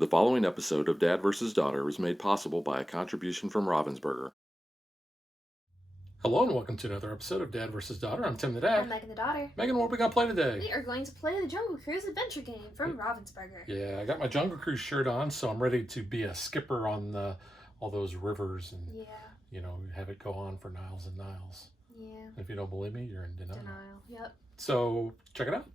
The following episode of Dad vs. Daughter was made possible by a contribution from Ravensburger. Hello and welcome to another episode of Dad vs. Daughter. I'm Tim the Dad. I'm Megan the daughter. Megan, what are we going to play today? We are going to play the Jungle Cruise adventure game from Ravensburger. Yeah, I got my Jungle Cruise shirt on, so I'm ready to be a skipper on all those rivers and, have it go on for miles and miles. Yeah. If you don't believe me, you're in denial. Yep. So, check it out.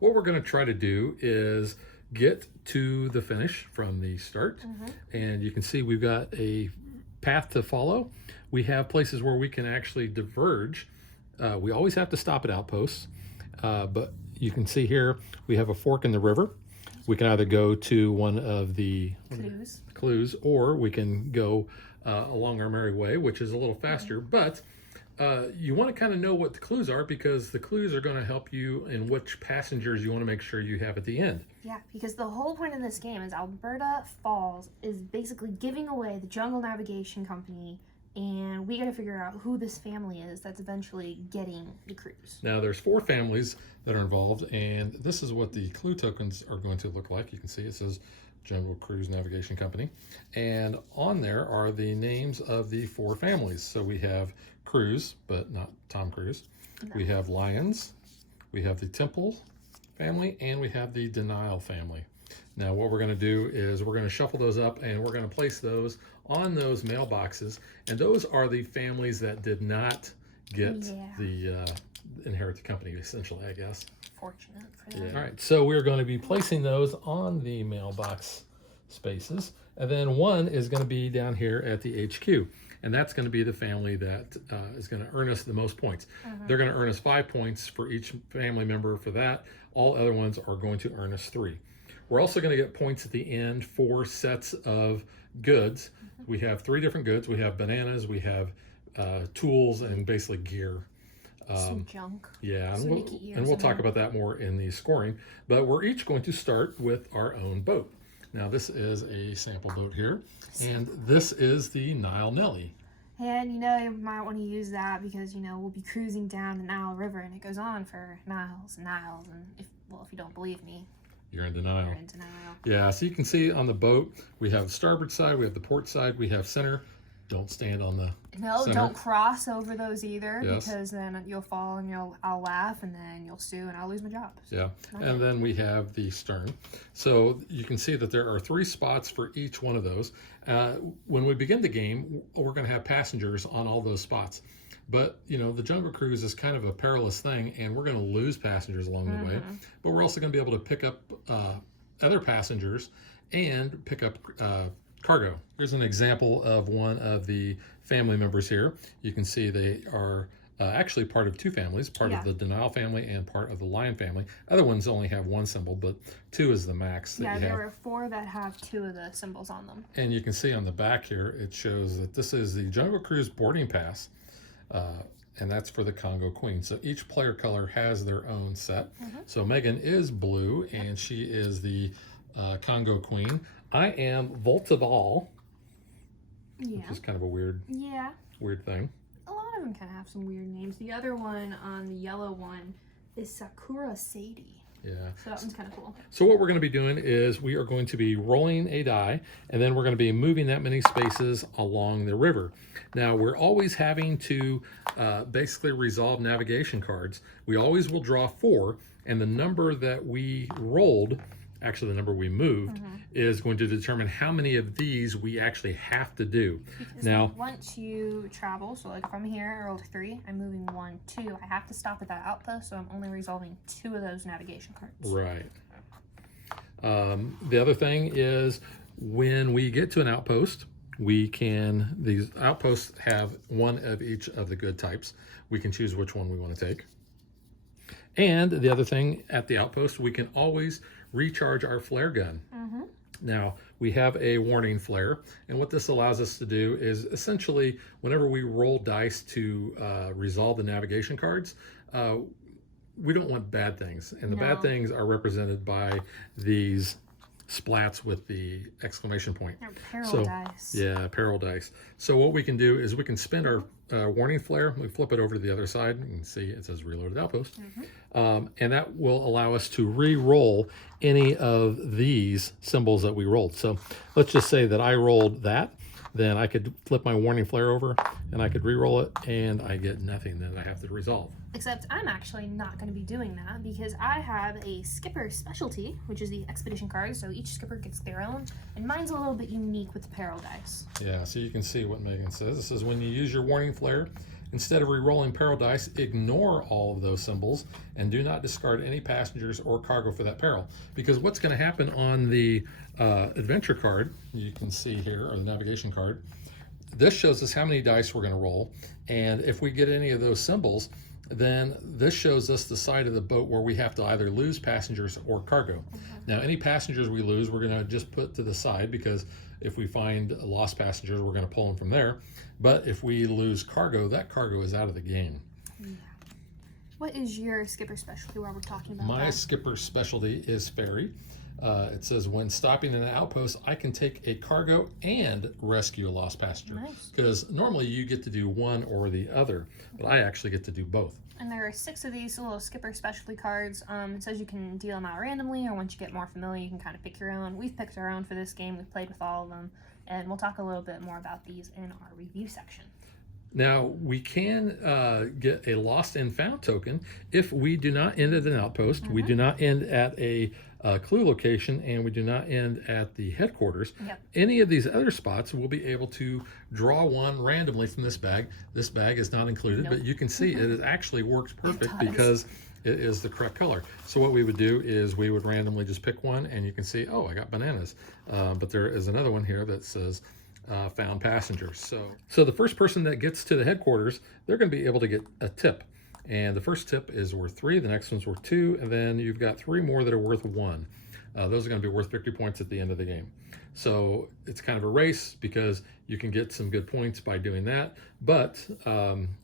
What we're going to try to do is get to the finish from the start. And you can see we've got a path to follow. We have places where we can actually diverge. We always have to stop at outposts, but you can see here we have a fork in the river. We can either go to one of the clues or we can go along our merry way, which is a little faster, but you want to kind of know what the clues are, because the clues are going to help you in which passengers you want to make sure you have at the end. Yeah, because the whole point of this game is Alberta Falls is basically giving away the Jungle Navigation Company, and we got to figure out who this family is that's eventually getting the cruise. Now there's 4 families that are involved, and this is what the clue tokens are going to look like. You can see it says Jungle Cruise Navigation Company, and on there are the names of the 4 families. So we have Cruise, but not Tom Cruise. No. We have Lions, we have the Temple family, and we have the Denial family. Now what we're going to do is we're going to shuffle those up and we're going to place those on those mailboxes, and those are the families that did not get the inherit the company, essentially, I guess. Fortunate for them. Yeah. All right, so we're going to be placing those on the mailbox spaces, and then one is going to be down here at the HQ, and that's going to be the family that is going to earn us the most points. They're going to earn us 5 points for each family member for that. All other ones are going to earn us 3. We're also going to get points at the end for sets of goods. We have 3 different goods. We have bananas, we have tools, and basically gear. Some junk. Yeah, and we'll talk about that more in the scoring. But we're each going to start with our own boat. Now this is a sample boat here, and this is the Nile Nelly. And you might want to use that because we'll be cruising down the Nile River, and it goes on for miles and miles. And if you don't believe me, you're in denial. You're in denial. Yeah, so you can see on the boat we have the starboard side, we have the port side, we have center. Don't stand on the center. Don't cross over those either, yes, because then you'll fall and I'll laugh, and then you'll sue and I'll lose my job. So yeah, and then we have the stern. So you can see that there are 3 spots for each one of those. When we begin the game, we're going to have passengers on all those spots. But, the Jungle Cruise is kind of a perilous thing, and we're going to lose passengers along the way. But we're also going to be able to pick up other passengers and pick up cargo. Here's an example of one of the family members here. You can see they are actually part of 2 families, part of the Denial family and part of the Lion family. Other ones only have 1 symbol, but 2 is the max that you have. Yeah, there were 4 that have 2 of the symbols on them. And you can see on the back here, it shows that this is the Jungle Cruise boarding pass, and that's for the Congo Queen. So each player color has their own set. So Megan is blue, and she is the Congo Queen. I am Voltiball, which is kind of a weird thing. A lot of them kind of have some weird names. The other one on the yellow one is Sakura Sadie. Yeah. So that one's kind of cool. So what we're going to be doing is we are going to be rolling a die, and then we're going to be moving that many spaces along the river. Now, we're always having to basically resolve navigation cards. We always will draw 4, and the number that we rolled, actually the number we moved, is going to determine how many of these we actually have to do. Because now, once you travel, so like from here, I rolled 3, I'm moving 1, 2, I have to stop at that outpost, so I'm only resolving 2 of those navigation cards. Right. The other thing is when we get to an outpost, these outposts have 1 of each of the good types. We can choose which one we want to take. And the other thing, at the outpost, we can always recharge our flare gun. Now, we have a warning flare, and what this allows us to do is essentially, whenever we roll dice to resolve the navigation cards, we don't want bad things, and the bad No. things are represented by these splats with the exclamation point. They're peril So, dice. yeah, peril dice. So what we can do is we can spin our warning flare. We flip it over to the other side. You can see it says reloaded outpost. And that will allow us to re-roll any of these symbols that we rolled. So let's just say that I rolled that. Then I could flip my warning flare over and I could re-roll it, and I get nothing that I have to resolve. Except I'm actually not going to be doing that because I have a skipper specialty, which is the expedition card. So each skipper gets their own, and mine's a little bit unique with the peril dice. Yeah, so you can see what Megan says. It says when you use your warning flare, instead of re-rolling peril dice, ignore all of those symbols and do not discard any passengers or cargo for that peril. Because what's going to happen on the adventure card, you can see here, or the navigation card, this shows us how many dice we're going to roll. And if we get any of those symbols, then this shows us the side of the boat where we have to either lose passengers or cargo. Now, any passengers we lose, we're going to just put to the side, because if we find lost passengers, we're going to pull them from there. But if we lose cargo, that cargo is out of the game. Yeah. What is your skipper specialty while we're talking about My that? skipper specialty is ferry. It says when stopping in an outpost, I can take a cargo and rescue a lost passenger. Nice. Because normally you get to do one or the other, but I actually get to do both. And there are 6 of these little skipper specialty cards. It says you can deal them out randomly, or once you get more familiar, you can kind of pick your own. We've picked our own for this game. We've played with all of them, and we'll talk a little bit more about these in our review section. Now, we can get a lost and found token if we do not end at an outpost, we do not end at a clue location, and we do not end at the headquarters. Yep. Any of these other spots, we'll be able to draw one randomly from this bag. This bag is not included, Nope. but you can see it actually works perfect does. because it is the correct color. So what we would do is we would randomly just pick one, and you can see, oh, I got bananas. But there is another one here that says found passengers. So the first person that gets to the headquarters, they're going to be able to get a tip. And the first tip is worth 3, the next one's worth 2, and then you've got 3 more that are worth 1. Those are going to be worth victory points at the end of the game. So it's kind of a race because you can get some good points by doing that. But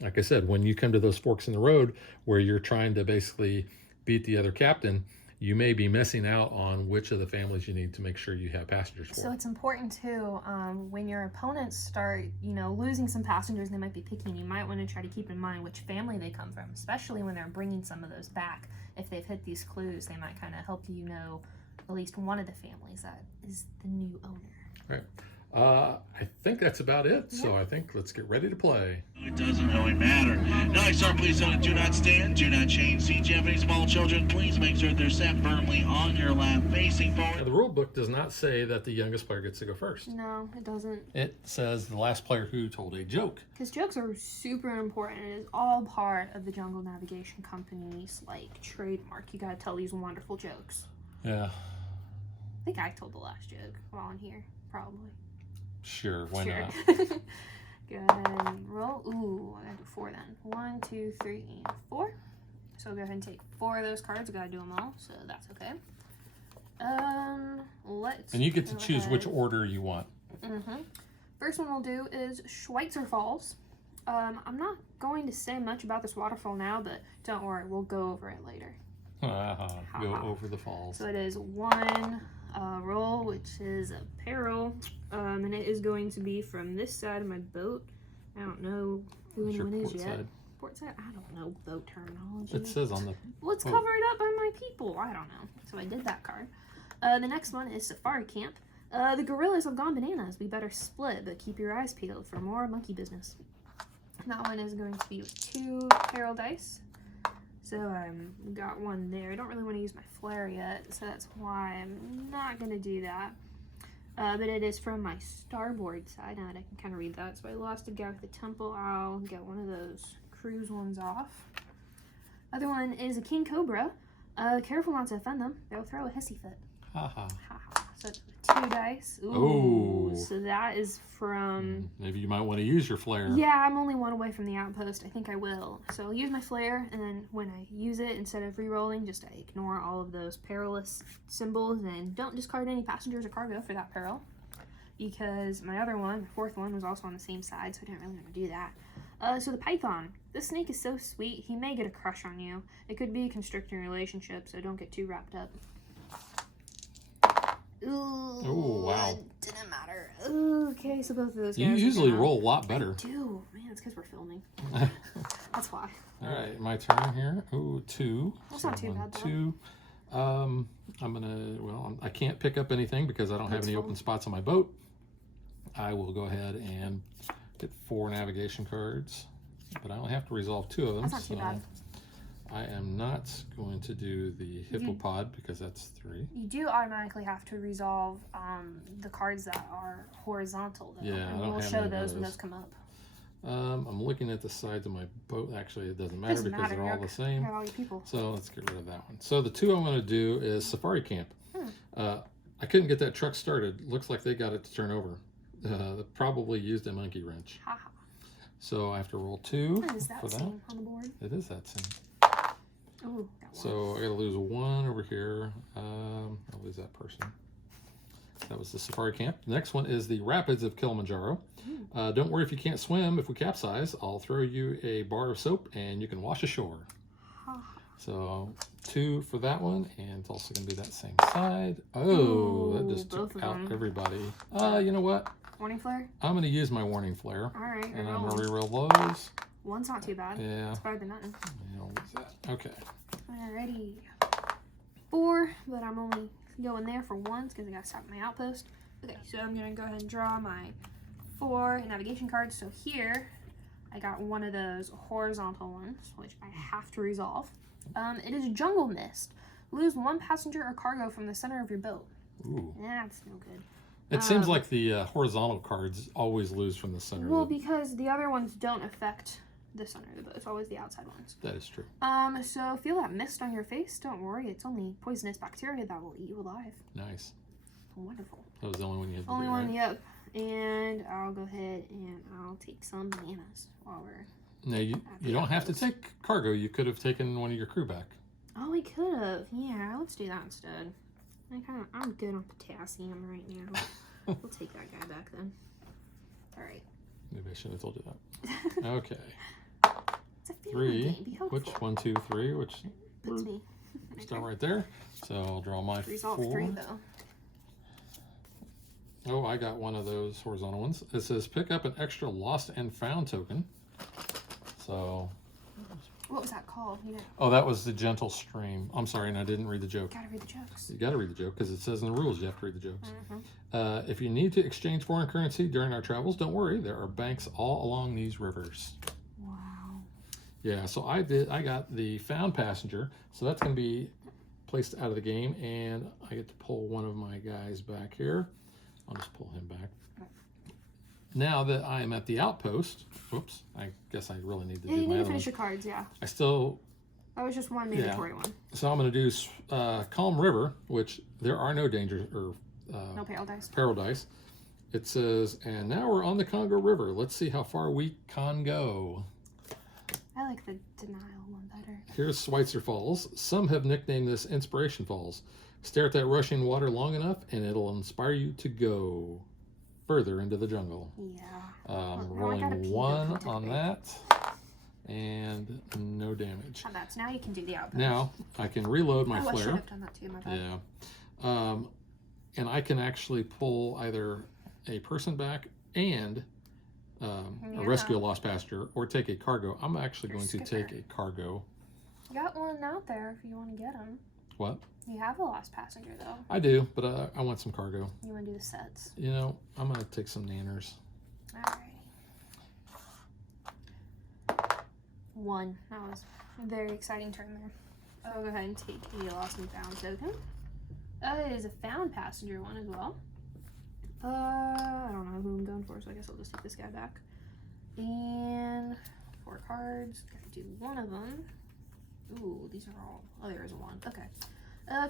like I said, when you come to those forks in the road where you're trying to basically beat the other captain, you may be missing out on which of the families you need to make sure you have passengers for. So it's important too, when your opponents start, losing some passengers they might be picking, you might want to try to keep in mind which family they come from, especially when they're bringing some of those back. If they've hit these clues, they might kind of help you know at least one of the families that is the new owner. Right. I think that's about it. So I think let's get ready to play. It doesn't really matter. Nice, sir, please do not stand, do not change seats. You have any small children, please make sure they're sat firmly on your lap, facing Now, forward. the rule book does not say that the youngest player gets to go first. No, it doesn't. It says the last player who told a joke. Because jokes are super important. It is all part of the Jungle Navigation Company's trademark. You gotta tell these wonderful jokes. Yeah, I think I told the last joke while I'm here, probably. sure, why not? Go ahead and roll. Ooh, I gotta do 4 then. 1, 2, 3, and 4. So go ahead and take 4 of those cards. I gotta do them all, so that's okay. Let's. And you get to go choose which ahead. order you want. First one we'll do is Schweitzer Falls. I'm not going to say much about this waterfall now, but don't worry, we'll go over it later. Go over the falls. So it is 1 roll, which is a peril, and it is going to be from this side of my boat. I don't know who What's your anyone is port yet. side? Port side? I don't know boat terminology. It says on the... Let's cover it up by my people. I don't know. So I did that card. The next one is Safari Camp. The gorillas have gone bananas. We better split, but keep your eyes peeled for more monkey business. That one is going to be with 2 peril dice. So got 1 there. I don't really want to use my flare yet, so that's why I'm not going to do that. But it is from my starboard side, and I can kind of read that. So I lost a guy with a temple. I'll get one of those cruise ones off. Other one is a king cobra. Careful not to offend them. They'll throw a hissy fit. Haha. Haha. So it's 2 dice. Ooh. So that is from... Maybe you might want to use your flare. Yeah, I'm only 1 away from the outpost. I think I will. So I'll use my flare, and then when I use it, instead of re-rolling, just I ignore all of those perilous symbols, and don't discard any passengers or cargo for that peril. Because my other one, the 4th one, was also on the same side, so I didn't really want to do that. So the python. This snake is so sweet, he may get a crush on you. It could be a constricting relationship, so don't get too wrapped up. Ooh, Oh, wow. It didn't matter. Okay, so both of those guys. You are usually gonna- roll a lot better. I do. Man, it's because we're filming. That's why. All right, my turn here. Ooh, 2. That's not too bad, though. 2. I'm gonna. Well, I can't pick up anything because I don't have That's any fine. open spots on my boat. I will go ahead and get 4 navigation cards, but I only have to resolve 2 of them. That's not too so bad. I am not going to do the hippopod because that's 3. You do automatically have to resolve the cards that are horizontal, though. Yeah, I and don't we'll have show any of those when those. those come up. I'm looking at the sides of my boat. Actually, it doesn't matter Doesn't because matter. they're all the same. Got all your people. So let's get rid of that one. So the 2 I'm going to do is Safari Camp. Hmm. I couldn't get that truck started. Looks like they got it to turn over. They probably used a monkey wrench. Haha. So I have to roll 2 What is that for that. scene on the board? It is that scene. Ooh, got one. So I got to lose 1 over here. I'll lose that person. That was the Safari Camp. The next one is the Rapids of Kilimanjaro. Don't worry if you can't swim. If we capsize, I'll throw you a bar of soap and you can wash ashore. Haha. So 2 for that one, and it's also going to be that same side. Oh, that Ooh, just took both of out them. everybody. You know what? Warning flare? I'm going to use my warning flare, All right, and you're I'm going to rolling. reroll those. One's not too bad. Yeah, It's better than nothing. I'll lose that. Okay. Alrighty. 4, but I'm only going there for once because I got to stop at my outpost. Okay, so I'm going to go ahead and draw my 4 navigation cards. So here, I got one of those horizontal ones, which I have to resolve. It is Jungle Mist. Lose 1 passenger or cargo from the center of your boat. Ooh. That's no good. It seems like the horizontal cards always lose from the center. Well, of the... because the other ones don't affect the center of the boat. It's always the outside ones. That is true. So feel that mist on your face. Don't worry. It's only poisonous bacteria that will eat you alive. Nice. Wonderful. That was the only one you had to Only do, one, right? yep. And I'll go ahead and I'll take some bananas while we're... No, you don't have to take cargo. You could have taken one of your crew back. Oh, we could have. Yeah, let's do that instead. I'm good on potassium right now. We'll take that guy back then. All right. Maybe I should have told you that. Okay. It's a 3. family game. Be hopeful. Which 1, 2, 3? Which Puts me. start right there. So I'll draw my Resolve 4. 3 though. Oh, I got one of those horizontal ones. It says pick up an extra lost and found token. So, What was that called? You oh, that was the gentle stream. I'm sorry, and I didn't read the joke. gotta read the jokes. You got to read the joke because it says in the rules you have to read the jokes. Mm-hmm. If you need to exchange foreign currency during our travels, don't worry. There are banks all along these rivers. Wow. Yeah, so I got the found passenger. So that's going to be placed out of the game, and I get to pull one of my guys back here. I'll just pull him back. Now that I am at the outpost, whoops, I guess I really need to Yeah, do you my need to other finish one. your cards, yeah. I still, That was just one mandatory one. so I'm going to do Calm River, which there are no dangers or No pale dice. paradise. It says, and now we're on the Congo River. Let's see how far we can go. I like the denial one better. Here's Schweitzer Falls. Some have nicknamed this Inspiration Falls. Stare at that rushing water long enough, and it'll inspire you to go further into the jungle. Yeah. Um, Well, now I gotta rolling pee 1 to on pee. that, and no damage. How about now you can do the outpost. Now I can reload my I should flare. have done that too, my bad. Yeah, and I can actually pull either a person back and Yeah. rescue a lost passenger, or take a cargo. I'm actually Your going to skipper. take a cargo. You got one out there if you want to get him. What? You have a lost passenger though. I do, but I want some cargo. You want to do the sets. You know, I'm gonna take some nanners. Alright. 1. That was a very exciting turn there. I'll go ahead and take a lost and found token. It is a found passenger one as well. I don't know who I'm going for, so I guess I'll just take this guy back. And 4 cards. Gotta do one of them. Ooh, these are all. Oh, there is a 1. Okay.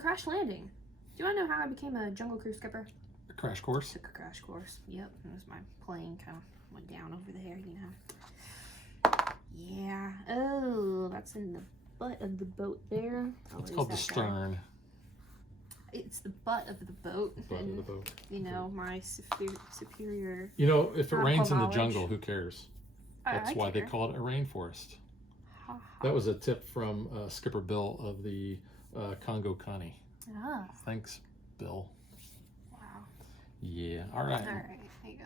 Crash landing. Do you want to know how I became a jungle cruise skipper? A crash course. Took a crash course. Yep, it was my plane kind of went down over there, you know. Yeah. Oh, that's in the butt of the boat there. It's called the stern. It's the butt of the boat. Butt of and, the boat. you know, my superior. You know, if it Nautical rains in the knowledge. jungle, who cares? That's why they call it a rainforest. That was a tip from Skipper Bill of the Congo Connie. Ah. Thanks, Bill. Wow. Yeah. All right. All right. There you go.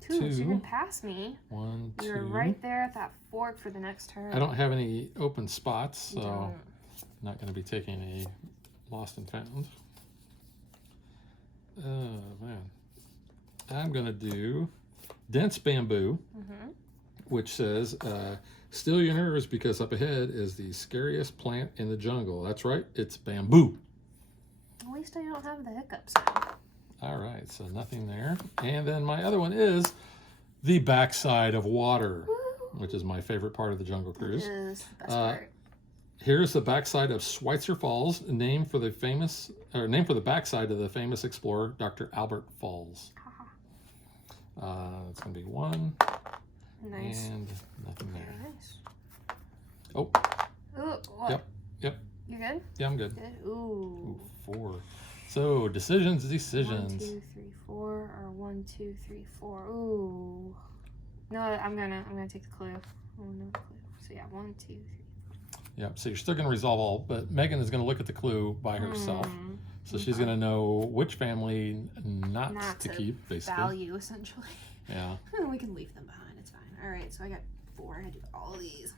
Two. So you're gonna pass me. 1, 2. You're right there at that fork for the next turn. I don't have any open spots, so Don't. I'm not going to be taking a lost and found. Oh man. I'm going to do dense bamboo, which says, still your nerves because up ahead is the scariest plant in the jungle. That's right, it's bamboo. At least I don't have the hiccups now. All right, so nothing there. And then my other one is the backside of water, which is my favorite part of the Jungle Cruise. It is the best part. Here's the backside of Schweitzer Falls, named for the backside of the famous explorer Dr. Albert Falls. It's going to be 1. Nice. And nothing there. Very nice. Oh. Ooh, what? Yep. You good? Yeah, I'm good. Good. Ooh. 4. So, decisions. 1, 2, 3, 4, or 1, 2, 3, 4. Ooh. No, I'm gonna take the clue. Oh no, clue. So yeah, 1, 2, 3. Yep. So you're still going to resolve all, but Megan is going to look at the clue by herself. So she's going to know which family not to keep, basically. Value, essentially. Yeah. We can leave them behind. It's fine. All right. So I got 4. I do all of these.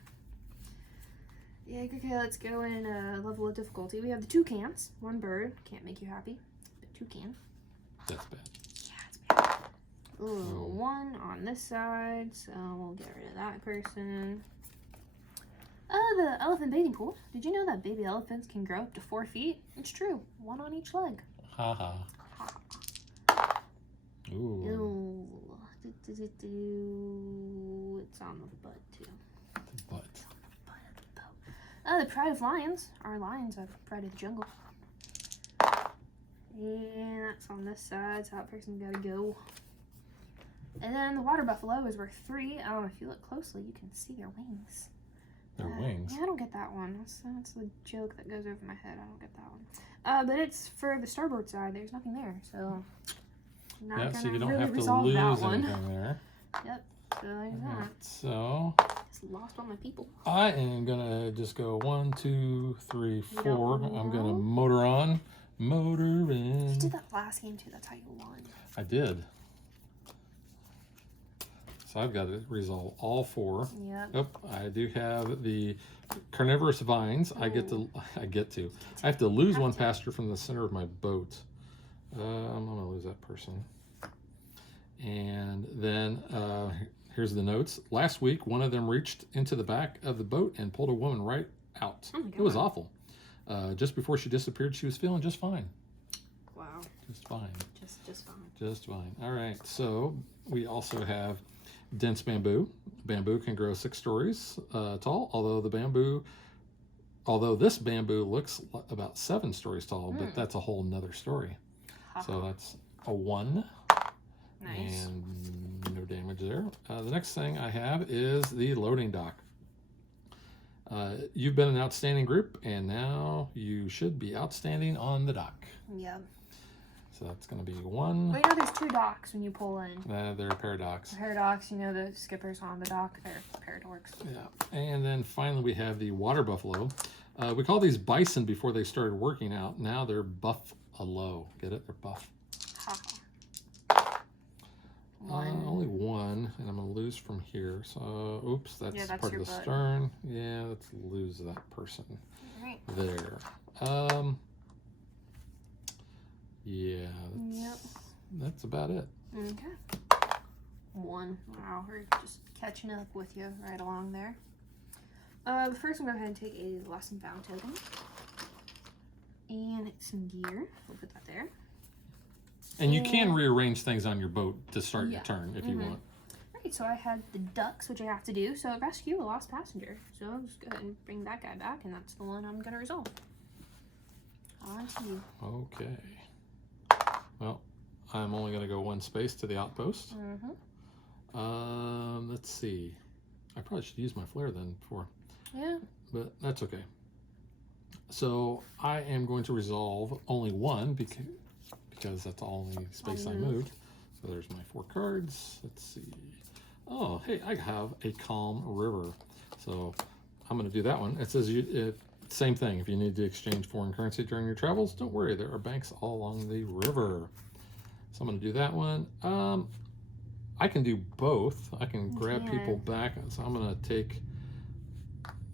Yeah. Okay. Let's go in level of difficulty. We have the toucans. 1 bird. Can't make you happy. But toucan. That's bad. Yeah, it's bad. Ooh, 1 on this side. So we'll get rid of that person. The elephant bathing pool. Did you know that baby elephants can grow up to 4 feet? It's true. 1 on each leg. Haha. Ooh. Ew. It's on the butt too. The butt. The pride of lions. Our lions are the pride of the jungle. And that's on this side, so that person's gotta go. And then the water buffalo is worth 3. If you look closely, you can see their wings. Their wings? Yeah, I don't get that one. That's the joke that goes over my head. I don't get that one. But it's for the starboard side. There's nothing there, so not Yeah, gonna so you don't really have to resolve lose that one. anything there. Yep. So there's that. So Just lost all my people. I am gonna just go 1, 2, 3, 4. don't I'm gonna know? motor on. Motor You in. did that last game too. That's how you won. I did. So I've got to resolve all 4. Yep. Oh, I do have the carnivorous vines. I have to lose one passenger from the center of my boat. I'm gonna lose that person. And then here's the notes. Last week, one of them reached into the back of the boat and pulled a woman right out. Oh my It was God. awful. Just before she disappeared, she was feeling just fine. Wow. Just fine. Just fine. Just fine. All right. So we also have dense bamboo. Bamboo can grow 6 stories tall, although this bamboo looks about 7 stories tall, but that's a whole nother story. So that's a 1. Nice. And no damage there. The next thing I have is the loading dock. You've been an outstanding group, and now you should be outstanding on the dock. Yep. So that's going to be 1. Well, you know there's 2 docks when you pull in. They're paradox. Paradox, you know the skippers on the dock. They're paradorks. Yeah. And then finally we have the water buffalo. We call these bison before they started working out. Now they're buffalo. Get it? They're buff. Only 1, and I'm going to lose from here. So, oops, that's part of your the butt. stern. Yeah, let's lose that person Right. there. Yeah, that's about it. Okay. 1. Wow, we're just catching up with you right along there. First, I'm going to go ahead and take a lost and found token. And some gear. We'll put that there. And you can rearrange things on your boat to start your turn if you want. Right, so I had the ducks, which I have to do. So rescue a lost passenger. So I'll just go ahead and bring that guy back, and that's the one I'm going to resolve. On to you. Okay. Well, I'm only going to go 1 space to the outpost. Let's see. I probably should use my flare then before. Yeah. But that's okay. So I am going to resolve only 1 because that's the only space I moved. So there's my 4 cards. Let's see. Oh, hey, I have a calm river. So I'm going to do that one. It says same thing. If you need to exchange foreign currency during your travels, don't worry. There are banks all along the river. So I'm going to do that one. I can do both. I can grab people back. So I'm going to take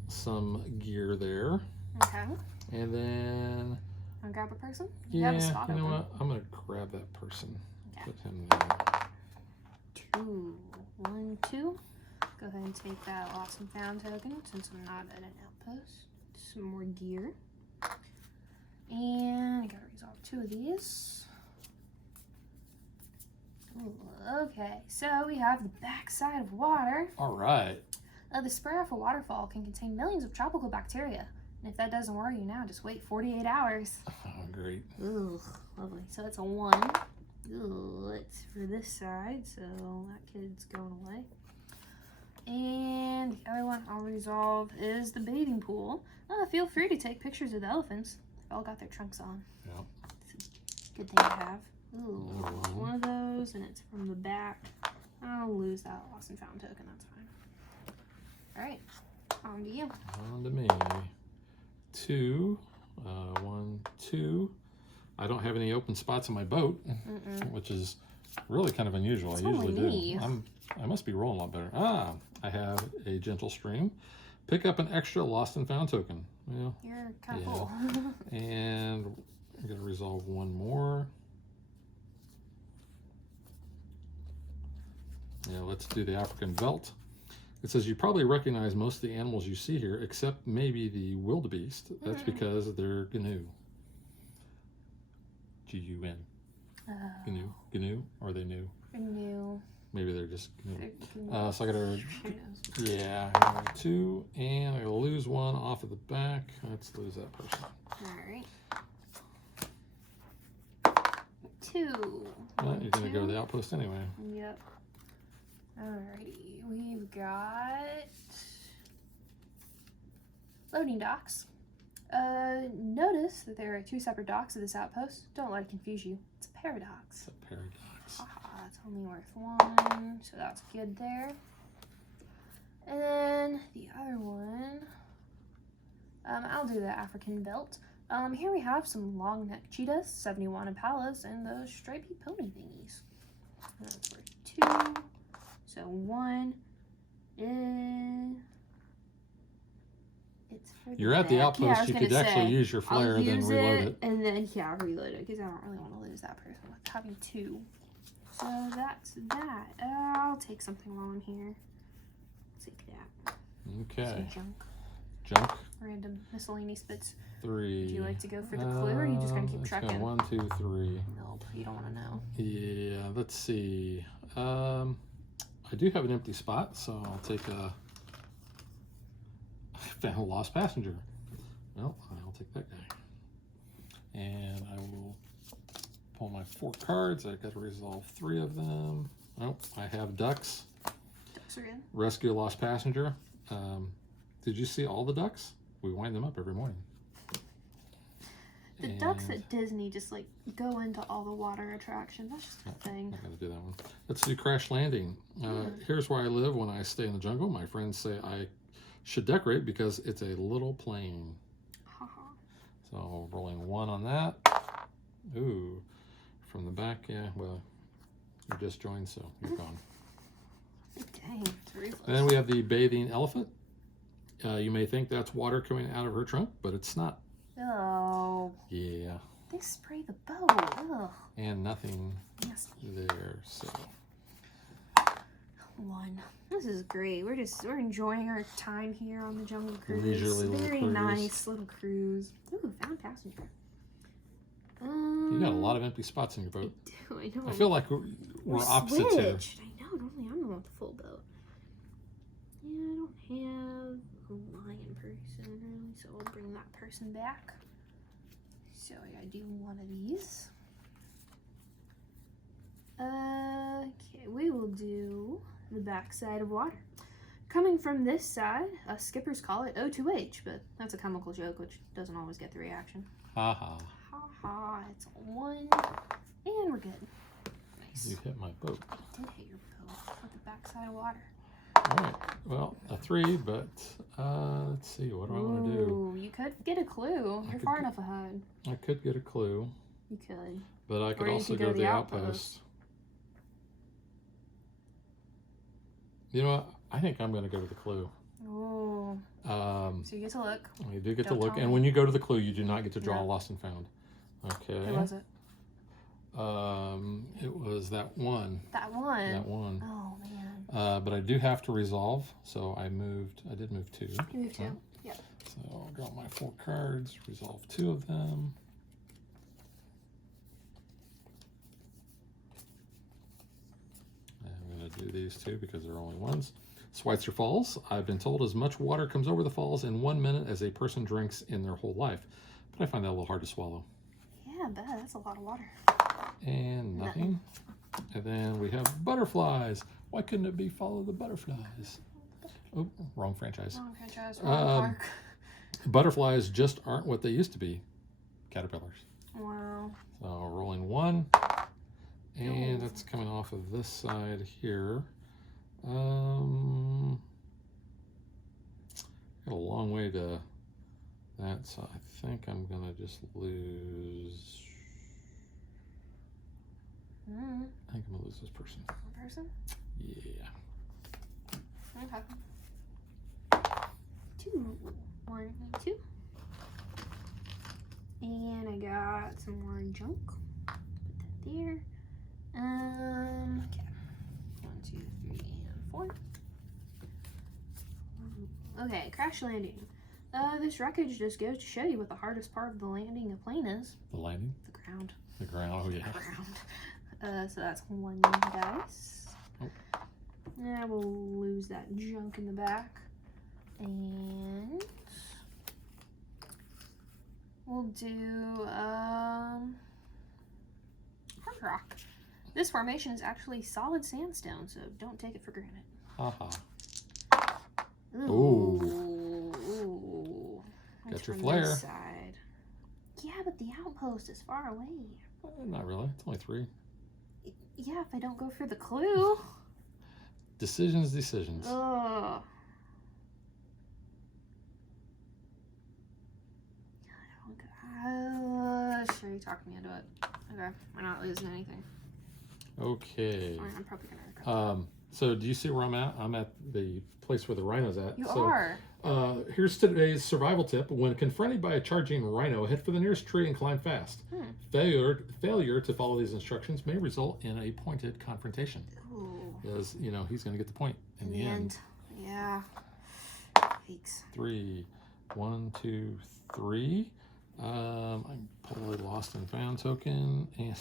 some gear there. Okay. And then... Wanna grab a person? You know what? I'm going to grab that person. Okay. Put him there. 2, 1, 2. Go ahead and take that lost and found token since I'm not at an outpost. Some more gear. And I gotta resolve 2 of these. Ooh, okay, so we have the backside of water. All right. The spray off a waterfall can contain millions of tropical bacteria. And if that doesn't worry you now, just wait 48 hours. Oh, great. Ooh, lovely. So it's a 1. Ooh, it's for this side, so that kid's going away. And the other one I'll resolve is the bathing pool. Feel free to take pictures of the elephants. They've all got their trunks on. Yep. It's a good thing to have. Ooh, one of those, and it's from the back. I'll lose that lost and found token, that's fine. Alright, on to you. On to me. 2, 1, 2. I don't have any open spots in my boat, which is really kind of unusual. It's I usually only me. do. I must be rolling a lot better. I have a gentle stream. Pick up an extra lost and found token. Well, You're kind of full. and I'm going to resolve 1 more. Yeah, let's do the African veld. It says you probably recognize most of the animals you see here, except maybe the wildebeest. That's because they're GNU. G-U-N. GNU? GNU? Or are they new? New. Maybe they're just GNU. They're So I gotta, yeah, 2, and I gotta lose 1 off of the back. Let's lose that person. Alright. 2. Well, you're gonna go to the outpost anyway. Yep. Alrighty, we've got loading docks. Notice that there are 2 separate docks at this outpost. Don't let it confuse you. It's a paradox. It's a paradox. Haha, it's only worth 1, so that's good there. And then the other one, I'll do the African veld. Here we have some long-necked cheetahs, 71 impalas, and those stripy pony thingies. That's worth 2. So 1 is... It's for You're at the outpost, you could actually use your flare and then reload it. And then, yeah, reload it, because I don't really want to lose that person with having 2. So that's that. I'll take something while I'm here. Take that. Okay. Some junk. Junk. Random miscellaneous bits. 3. Would you like to go for the clue, or are you just going to keep let's go trekking? 1, 2, 3. Nope, you don't want to know. Yeah, let's see. I do have an empty spot, so I'll take I found a lost passenger. Well, I'll take that guy. And I will pull my 4 cards. I've got to resolve 3 of them. Oh, I have ducks. Ducks are good. Rescue a lost passenger. Did you see all the ducks? We wind them up every morning. The ducks at Disney just like go into all the water attractions. That's just a thing. I gotta do that one. Let's do crash landing. Here's where I live when I stay in the jungle. My friends say I should decorate because it's a little plane. So rolling 1 on that. Ooh, from the back, yeah, well, you just joined, so you're gone. Dang, it's ruthless. Then we have the bathing elephant. You may think that's water coming out of her trunk, but it's not. Oh. Yeah. They spray the boat. Ugh. And nothing Nasty. there, so. 1. This is great. We're enjoying our time here on the Jungle Cruise. Leisurely little Very cruise. nice little cruise. Ooh, found passenger. You got a lot of empty spots in your boat. I know. I feel like we're opposites here. switched. I know. Normally I'm the one with the full boat. Yeah, I don't have a lion person really, so I'll bring that person back. So I gotta do one of these. Okay, we will do the backside of water. Coming from this side, skippers call it O2H, but that's a chemical joke which doesn't always get the reaction. Haha. Ha ha, it's a 1, and we're good. Nice. You hit my boat. I did hit your boat. with the backside of water. All right. Well, a 3, but let's see. What do I want to do? Ooh, you could get a clue. You're far enough ahead. I could get a clue, You could. but I could Or you also could go go to to the the outpost. You know what? I think I'm going to go to the clue. Ooh. So So you get to look. you do get Don't to look, tell and me. when you go to the clue, you do not get to draw No. lost and found. Okay. Who was it? It was that one. That one. That one. Oh man. But I do have to resolve, so I did move 2. You moved 2. Yep. So I'll draw my 4 cards, resolve 2 of them. I'm going to do these 2 because they're only ones. Schweitzer Falls. I've been told as much water comes over the falls in 1 minute as a person drinks in their whole life. But I find that a little hard to swallow. Yeah, I bet. That's a lot of water. And nothing. And then we have butterflies. Why couldn't it be follow the butterflies? Oh, wrong franchise. Wrong franchise, wrong park. Butterflies just aren't what they used to be. Caterpillars. Wow. So rolling 1. And that's coming off of this side here. Got a long way to that, so I think I'm gonna just lose. I think I'm gonna lose this person. One person? Yeah. Okay. 2. 1, 2. And I got some more junk. Put that there. Okay. 1, 2, 3, and 4. Okay, crash landing. This wreckage just goes to show you what the hardest part of the landing a plane is. The landing? The ground. The ground, oh yeah. Ground. So that's 1 dice. Oh. Yeah, we'll lose that junk in the back. And we'll do hard rock. This formation is actually solid sandstone, so don't take it for granted. Haha. Ooh. Ooh. Got your from flare. this side. Yeah, but the outpost is far away. Not really. It's only 3. Yeah, if I don't go for the clue. Decisions. Ugh. Sure, you talked me into it. Okay, we're not losing anything. Okay. Fine, I'm probably gonna regret So do you see where I'm at? I'm at the place where the rhino's at. You so, are. Here's today's survival tip. When confronted by a charging rhino, head for the nearest tree and climb fast. Failure to follow these instructions may result in a pointed confrontation. Ooh. Because, he's going to get the point in the end. Yeah. Yikes. 3. 1, 2, 3. I'm totally lost and found token. And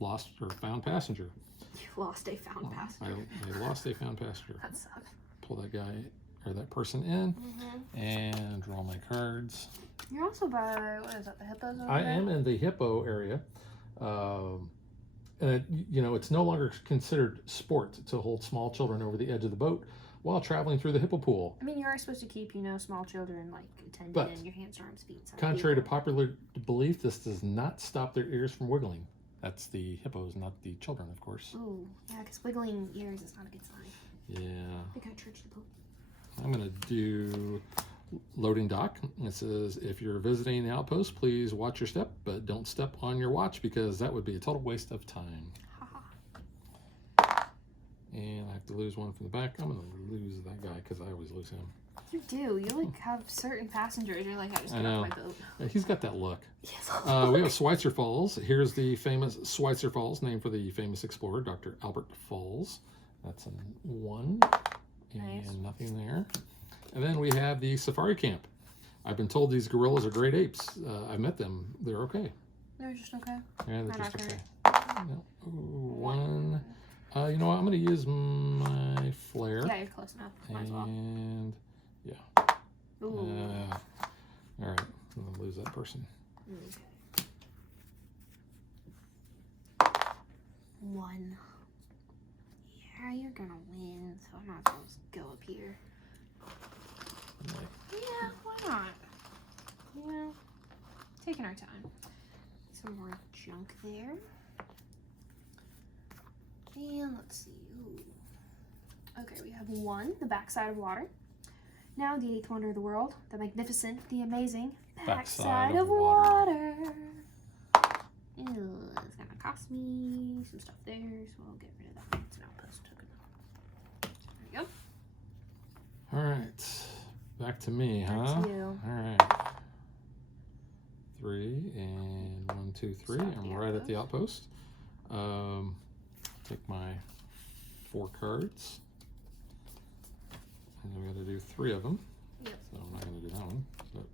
lost or found passenger. You lost a found passenger. I lost a found passenger. That sucks. Pull that guy or that person in and draw my cards. You're also by, what is that, the hippos over I there? am in the hippo area. And it's no longer considered sport to hold small children over the edge of the boat while traveling through the hippo pool. I mean, you are supposed to keep, small children, attended But in your hands, arms, feet. Contrary to popular belief, this does not stop their ears from wiggling. That's the hippos, not the children, of course. Ooh, yeah, because wiggling ears is not a good sign. Yeah. They got church the boat. I'm going to do loading dock. It says, if you're visiting the outpost, please watch your step, but don't step on your watch because that would be a total waste of time. And I have to lose one from the back. I'm going to lose that guy because I always lose him. You do. You have certain passengers. You're like, I just I got know. off my boat. He's got that look. Yes. We have Schweitzer Falls. Here's the famous Schweitzer Falls, named for the famous explorer, Dr. Albert Falls. That's a 1. And Nice. nothing there. And then we have the safari camp. I've been told these gorillas are great apes. I've met them. They're okay. They're just okay. Yeah, they're They're just not okay. great. No. Ooh, 1. You know what? I'm going to use my flare. Yeah, you're close enough. Might as well. And yeah. Ooh. All right. I'm going to lose that person. Okay. 1. Yeah, you're gonna win, so I'm not supposed to go up here. Yeah, why not? Taking our time. Some more junk there. And let's see. Ooh. Okay, we have 1, the backside of water. Now the 8th wonder of the world, the magnificent, the amazing backside of water. Ew, it's gonna cost me some stuff there, so I'll get rid of that. It's an outpost token. There we go. All right, back to me, huh? Back to you. All right. 3 and 1, 2, 3. Stop I'm the right at the outpost. Take my 4 cards. And I'm going to do 3 of them. Yep. So I'm not going to do that one. So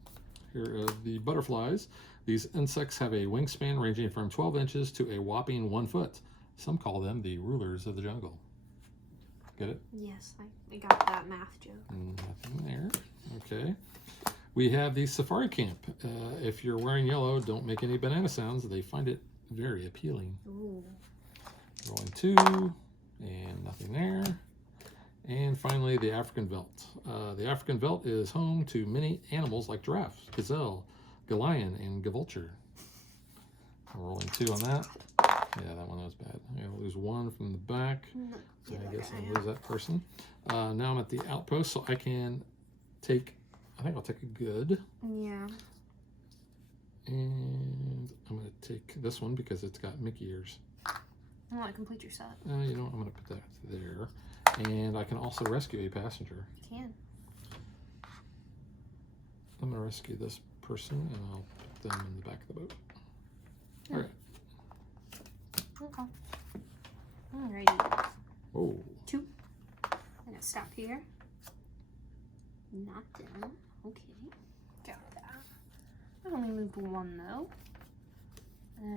here are the butterflies. These insects have a wingspan ranging from 12 inches to a whopping 1 foot. Some call them the rulers of the jungle. Get it? Yes, I got that math joke. Nothing there. Okay. We have the safari camp. If you're wearing yellow, don't make any banana sounds. They find it very appealing. Ooh. Rolling 2, and nothing there. And finally, the African velt. The African velt is home to many animals like giraffes, gazelle, galion, and gavulture. Rolling 2 on that. Yeah, that one was bad. I'm going to lose 1 from the back. So I guess I'll lose that person. Now I'm at the outpost, so I can take, I think I'll take a good. Yeah. And I'm going to take this one because it's got Mickey ears. I want to complete your set. You know what? I'm going to put that there. And I can also rescue a passenger. You can. I'm going to rescue this person, and I'll put them in the back of the boat. All right. Okay. Alrighty. Oh. 2. I'm gonna stop here. Not down. Okay. Got that. I only moved 1 though.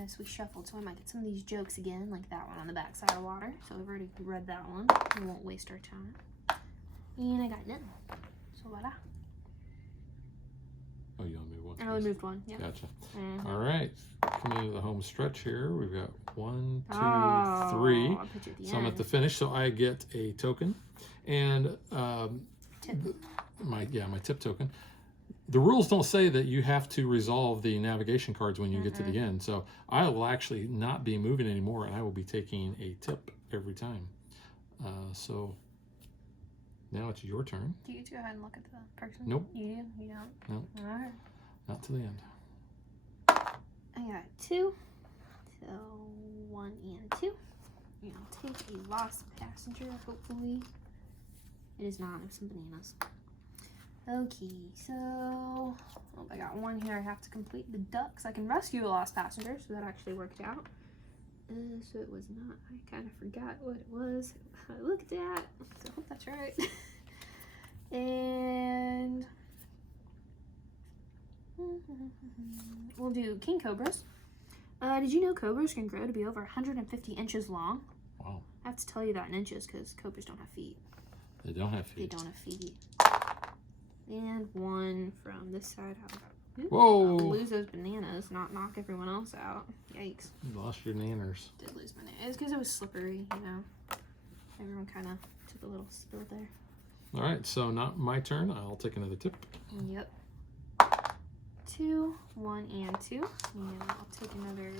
So we shuffled, so I might get some of these jokes again, like that one on the backside of water. So I've already read that one. We won't waste our time. And I got none. So voila. Oh, you only moved 1. I only moved 1. Yeah. Gotcha. Mm-hmm. All right. Coming into the home stretch here, we've got 1, 2, 3. I put you at the So I'm at end. the finish, so I get a token, and Tip. my tip token. The rules don't say that you have to resolve the navigation cards when you get to the end, so I will actually not be moving anymore, and I will be taking a tip every time. So now it's your turn. Do you get to go ahead and look at the person? Nope. You do? You don't? Nope. Alright. Not to the end. I got 2. So 1 and 2. And I'll take a lost passenger, hopefully. It is not. There's some bananas. Okay, so I got 1 here. I have to complete the ducks. I can rescue a lost passenger, so that actually worked out. So it was not. I kind of forgot what it was. I looked at. So I hope that's right. And we'll do king cobras. Did you know cobras can grow to be over 150 inches long? Wow. I have to tell you that in inches because cobras don't have feet. They don't have feet. They don't have feet. And 1 from this side. Whoa! I'll lose those bananas, not knock everyone else out. Yikes. You lost your nanners. Did lose my bananas because it was slippery, you know. Everyone kind of took a little spill there. All right, so not my turn. I'll take another tip. Yep. 2, 1, and 2. And I'll take another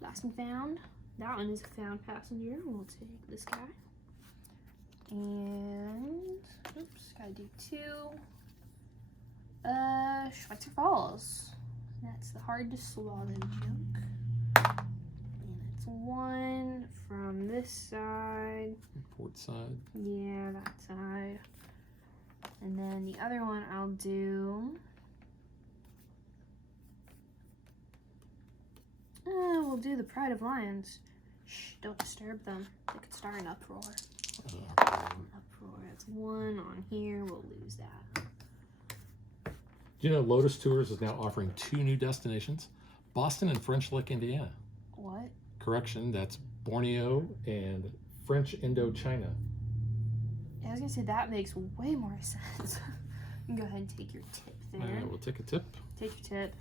lost and found. That one is a found passenger. We'll take this guy. And, oops, gotta do 2. Schweitzer Falls. That's the hard to swallow joke. And it's 1 from this side. Port side. Yeah, that side. And then the other one I'll do. We'll do the Pride of Lions. Shh, don't disturb them. They could start an uproar. Uproar. That's 1 on here. We'll lose that. Do you know Lotus Tours is now offering 2 new destinations? Boston and French Lick, Indiana. What? Correction, that's Borneo and French Indochina. Yeah, I was gonna say that makes way more sense. You can go ahead and take your tip there. All right, we'll take a tip. Take your tip.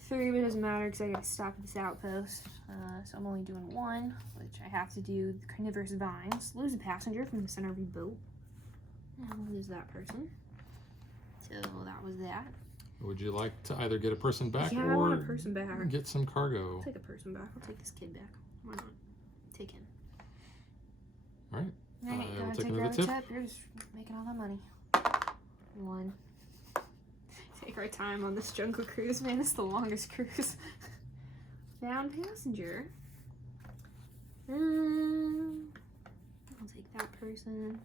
3, but it doesn't matter because I gotta stop at this outpost. So I'm only doing 1, which I have to do the carnivorous vines. Lose a passenger from the center of your boat. And we'll lose that person. So that was that. Would you like to either get a person back Yeah, I or want a person back. get some cargo? I'll take a person back. I'll take this kid back. Why not? Take him. All right. Right, I go will ahead, take take your another other tip. tip. You're just making all that money. 1. Take our time on this jungle cruise, man. It's the longest cruise. Found passenger. I'll take that person.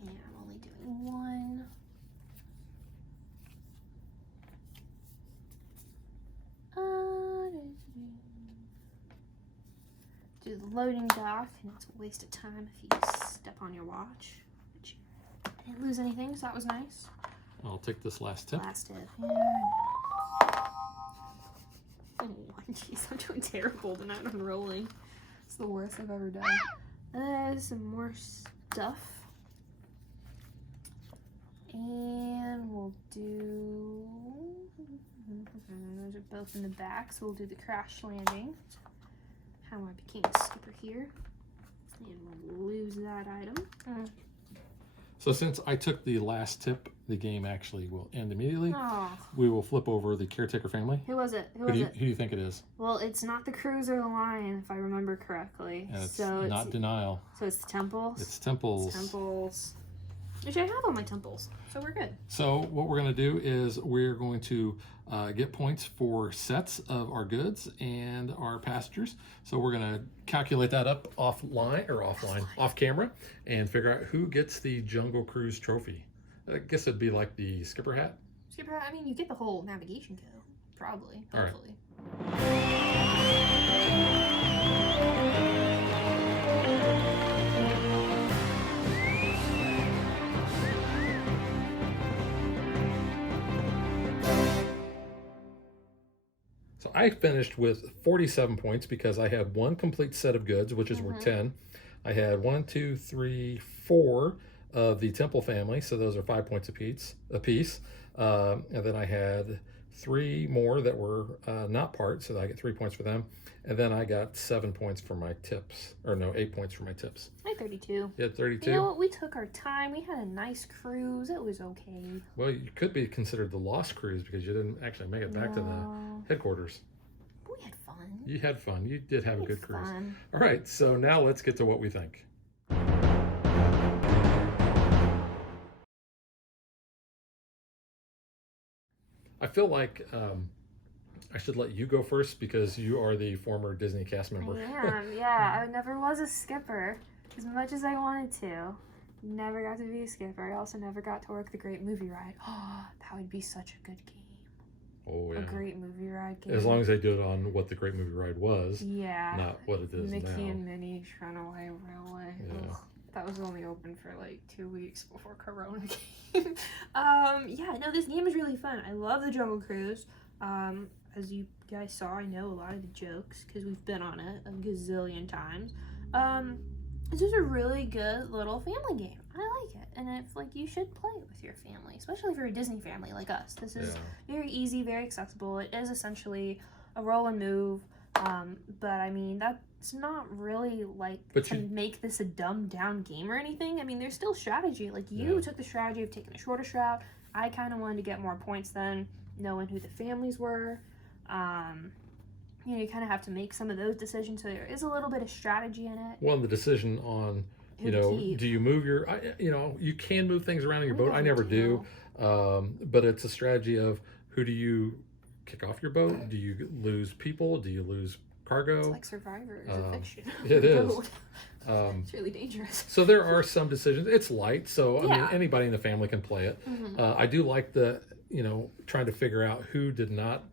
And I'm only doing 1. Do the loading dock, and it's a waste of time if you step on your watch. Which I didn't lose anything, so that was nice. I'll take this last tip. Last tip. Yeah. Oh, jeez, I'm doing terrible tonight on rolling. It's the worst I've ever done. Some more stuff. And we'll do... Those are both in the back, so we'll do the crash landing. How I became a skipper here. And we'll lose that item. So since I took the last tip, the game actually will end immediately. Oh, We will flip over the caretaker family. who was it? Who Who was do you, it? who do you think it is? Well, it's not the cruise or the lion, if I remember correctly. And it's so not denial. So it's the temples. It's temples. It's temples. Which I have all my temples, so we're good. So what we're going to do is we're going to get points for sets of our goods and our passengers. So we're going to calculate that up off camera, and figure out who gets the Jungle Cruise trophy. I guess it'd be like the skipper hat. Skipper, I mean, you get the whole navigation go, probably, All right. hopefully. So I finished with 47 points because I had 1 complete set of goods, which is worth 10. I had 1, 2, 3, 4 of the temple family, so those are 5 points apiece. And then I had 3 more that were not part, so I get 3 points for them. And then I got 7 points for my tips, or no, 8 points for my tips. I had 32. You had 32? You know what? We took our time. We had a nice cruise. It was okay. Well, you could be considered the lost cruise because you didn't actually make it back to the headquarters. We had fun. You had fun. You did have a We good had cruise. fun. All right, so now let's get to what we think. I feel like I should let you go first because you are the former Disney cast member. I am, yeah. I never was a skipper as much as I wanted to. Never got to be a skipper. I also never got to work the Great Movie Ride. Oh, that would be such a good game. Oh, yeah. A Great Movie Ride game. As long as they do it on what the Great Movie Ride was, Yeah. not what it is Mickey now. and Minnie Runaway Railway. Yeah. Ugh, that was only open for like 2 weeks before Corona came. Yeah, no, this game is really fun. I love the Jungle Cruise. As you guys saw, I know a lot of the jokes because we've been on it a gazillion times. It's just a really good little family game. I like it, and it's like you should play it with your family, especially if you're a Disney family like us. This is very easy, very accessible. It is essentially a roll and move, but I mean that's not really like make this a dumbed down game or anything. I mean, there's still strategy. Like you took the strategy of taking the shortest route. I kind of wanted to get more points than knowing who the families were. You know, you kind of have to make some of those decisions, so there is a little bit of strategy in it. Well, the decision on, you know, do you move your, you know, you can move things around in your boat. I never do. But it's a strategy of who do you kick off your boat? Do you lose people? Do you lose cargo? It's like Survivor. It's a fiction. It is. It's really dangerous. So there are some decisions. It's light, so I mean anybody in the family can play it. I do like the, you know, trying to figure out who did not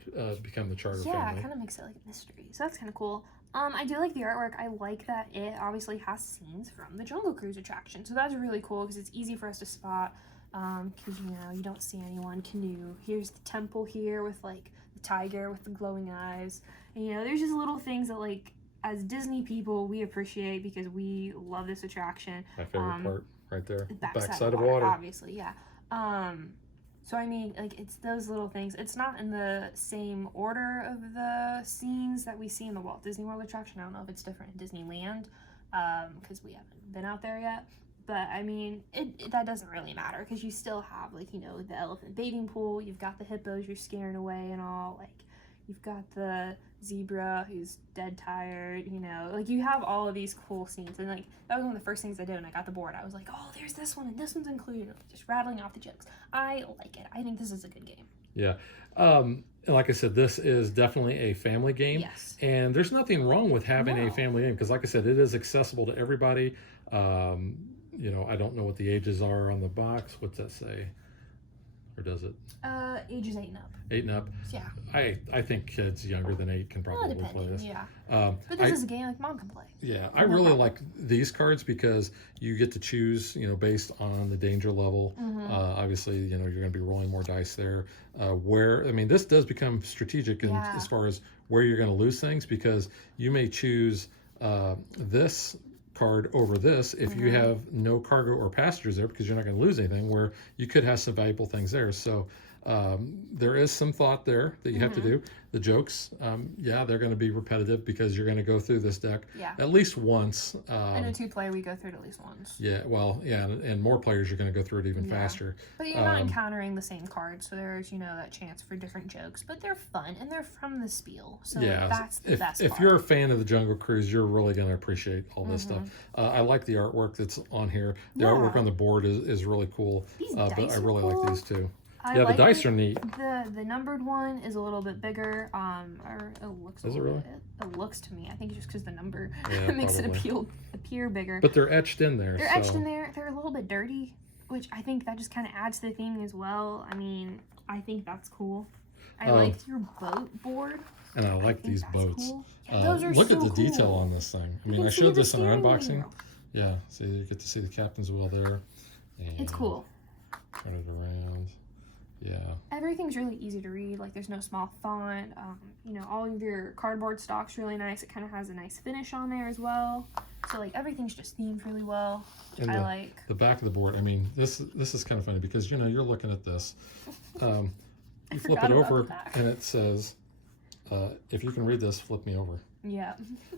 become the charter family. Yeah, it kind of makes it like a mystery. So that's kind of cool. I do like the artwork. I like that it obviously has scenes from the Jungle Cruise attraction. So that's really cool because it's easy for us to spot. Because, you know, you don't see anyone canoe. Here's the temple here with, like, the tiger with the glowing eyes. And, you know, there's just little things that, like, as Disney people, we appreciate because we love this attraction. My favorite part right there. The backside of water. Obviously, yeah. So, I mean, like, it's those little things. It's not in the same order of the scenes that we see in the Walt Disney World attraction. I don't know if it's different in Disneyland because we haven't been out there yet. But, I mean, that doesn't really matter because you still have, like, you know, the elephant bathing pool. You've got the hippos you're scaring away and all. Like, You've got the zebra who's dead tired, you know. Like, you have all of these cool scenes. And, like, that was one of the first things I did when I got the board. I was like, oh, there's this one, and this one's included. Like, just rattling off the jokes. I like it. I think this is a good game. Yeah. And like I said, this is definitely a family game. Yes. And there's nothing wrong with having No. a family game because, like I said, it is accessible to everybody. You know, I don't know what the ages are on the box. What's that say? Or does it? Ages 8 and up. 8 and up. Yeah. I think kids younger than 8 can probably play Depending, this. yeah. Um, But this I- is a game like mom can play. Yeah, I No really problem. like these cards because you get to choose, you know, based on the danger level. Obviously, you know, you're going to be rolling more dice there. This does become strategic Yeah. as far as where you're going to lose things because you may choose this card over this if you have no cargo or passengers there because you're not going to lose anything, where you could have some valuable things there. So there is some thought there that you have to do. The jokes, they're going to be repetitive because you're going to go through this deck Yeah. at least once. In a 2-player, we go through it at least once. And more players, you're going to go through it even Yeah. faster. But you're not encountering the same cards, so there's, you know, that chance for different jokes. But they're fun, and they're from the spiel, so that's the best If part. you're a fan of the Jungle Cruise, you're really going to appreciate all this stuff. I like the artwork that's on here. The artwork on the board is really cool. These But dice I are really cool. like these too. I Yeah, like the dice it. are neat. The numbered one is a little bit bigger. Or it looks. Is it a little really? bit- It looks to me. I think it's just because the number Yeah, makes it probably. appear bigger. But they're etched in there. They're so. etched in there. They're a little bit dirty, which I think that just kind of adds to the theme as well. I mean, I think that's cool. I liked your boat board. And I like think these that's boats. cool. Yeah, those are Look so at the detail cool. on this thing. I You mean, can I see showed the this in our steering unboxing. wheel. Yeah, see, you get to see the captain's wheel there. And It's cool. Turn it around. Yeah. Everything's really easy to read. Like, there's no small font. You know, all of your cardboard stock's really nice. It kind of has a nice finish on there as well. So, like, everything's just themed really well, which And I like. the back of the board. I mean, this is kind of funny because, you know, you're looking at this. You flip forgot it about over the back. and it says, if you can read this, flip me over. Yeah.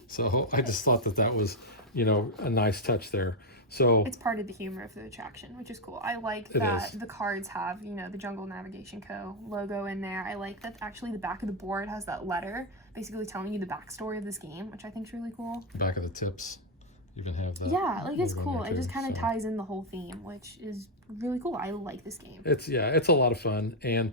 So I just thought that was, you know, a nice touch there. So It's part of the humor of the attraction, which is cool. I like It that is. the cards have, you know, the Jungle Navigation Co. logo in there. I like that actually the back of the board has that letter basically telling you the backstory of this game, which I think is really cool. the back of the tips even have that. Yeah, like, it's logo in cool. there It just too, kind of so. ties in the whole theme, which is really cool. I like this game. It's a lot of fun. And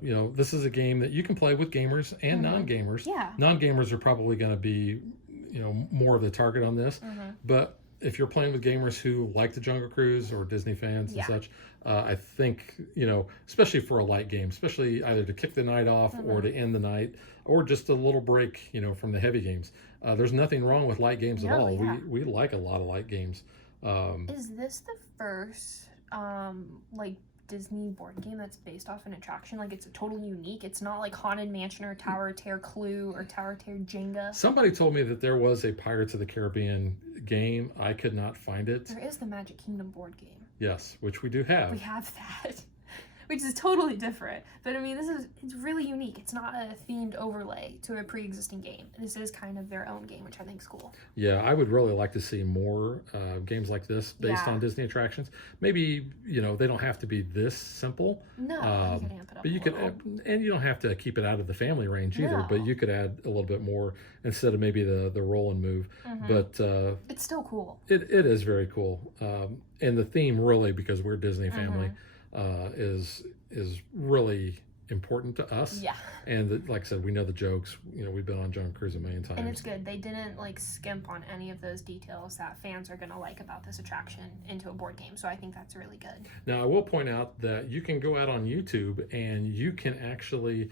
you know, this is a game that you can play with gamers and non-gamers. Yeah. Non-gamers are probably going to be, you know, more of the target on this. But if you're playing with gamers who like the Jungle Cruise or Disney fans Yeah. and such, I think, you know, especially for a light game, especially either to kick the night off or to end the night or just a little break, you know, from the heavy games. There's nothing wrong with light games at No, all. yeah. We like a lot of light games. Is this the first, like, Disney board game that's based off an attraction? Like, it's totally unique. It's not like Haunted Mansion or Tower of Terror Clue or Tower of Terror Jenga. Somebody told me that there was a Pirates of the Caribbean game. I could not find it. There is the Magic Kingdom board game. Yes, which we do have. We have that, which is totally different. But I mean, it's really unique. It's not a themed overlay to a pre-existing game. This is kind of their own game, which I think is cool. Yeah, I would really like to see more games like this based Yeah. on Disney attractions. Maybe, you know, they don't have to be this simple. No, you could amp it up But you a could, little. and you don't have to keep it out of the family range either. But No. you could add a little bit more instead of maybe the roll and move. But It's still cool. it is very cool. And the theme really, because we're a Disney family, is really important to us. Yeah. And like I said, we know the jokes. You know, we've been on Jungle Cruise a million times. And it's good. They didn't like skimp on any of those details that fans are gonna like about this attraction into a board game. So I think that's really good. Now, I will point out that you can go out on YouTube and you can actually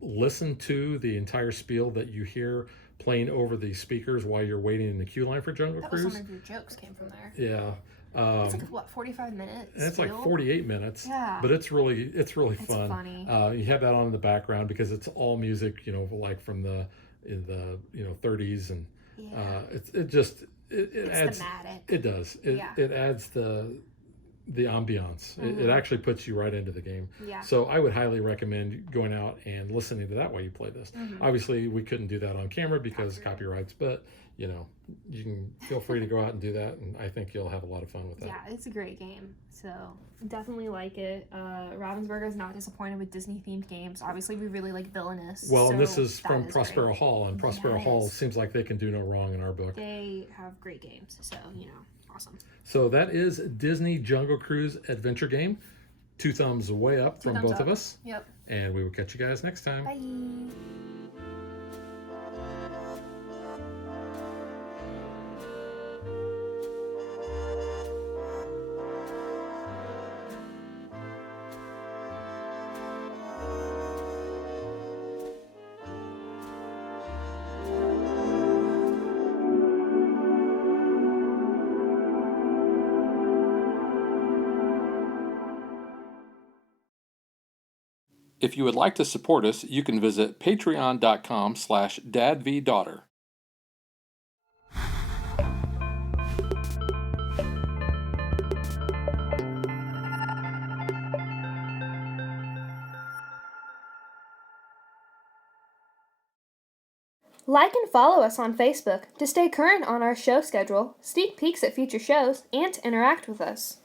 listen to the entire spiel that you hear playing over the speakers while you're waiting in the queue line for Jungle That was Cruise. some of your jokes came from there. Yeah. It's like what, 45 minutes? And it's like spiel? 48 minutes. Yeah. But it's really It's fun. funny. You have that on in the background because it's all music, you know, like from the 30s, and Yeah. it It's adds. thematic. It does. It adds the the ambiance. It actually puts you right into the game. Yeah. So I would highly recommend going out and listening to that while you play this. Obviously, we couldn't do that on camera because copyrights, but you know, you can feel free to go out and do that, and I think you'll have a lot of fun with that. Yeah, it's a great game. So definitely like it. Ravensburger is not disappointed with Disney-themed games. Obviously, we really like Villainous. Well, so and this is that from great. Prospero Hall, and Prospero Hall Yes. seems like they can do no wrong in our book. They have great games, so awesome. So that is Disney Jungle Cruise Adventure Game. 2 thumbs way up from thumbs both up. of us. Yep. And we will catch you guys next time. Bye. If you would like to support us, you can visit patreon.com/dadvdaughter. Like and follow us on Facebook to stay current on our show schedule, sneak peeks at future shows, and to interact with us.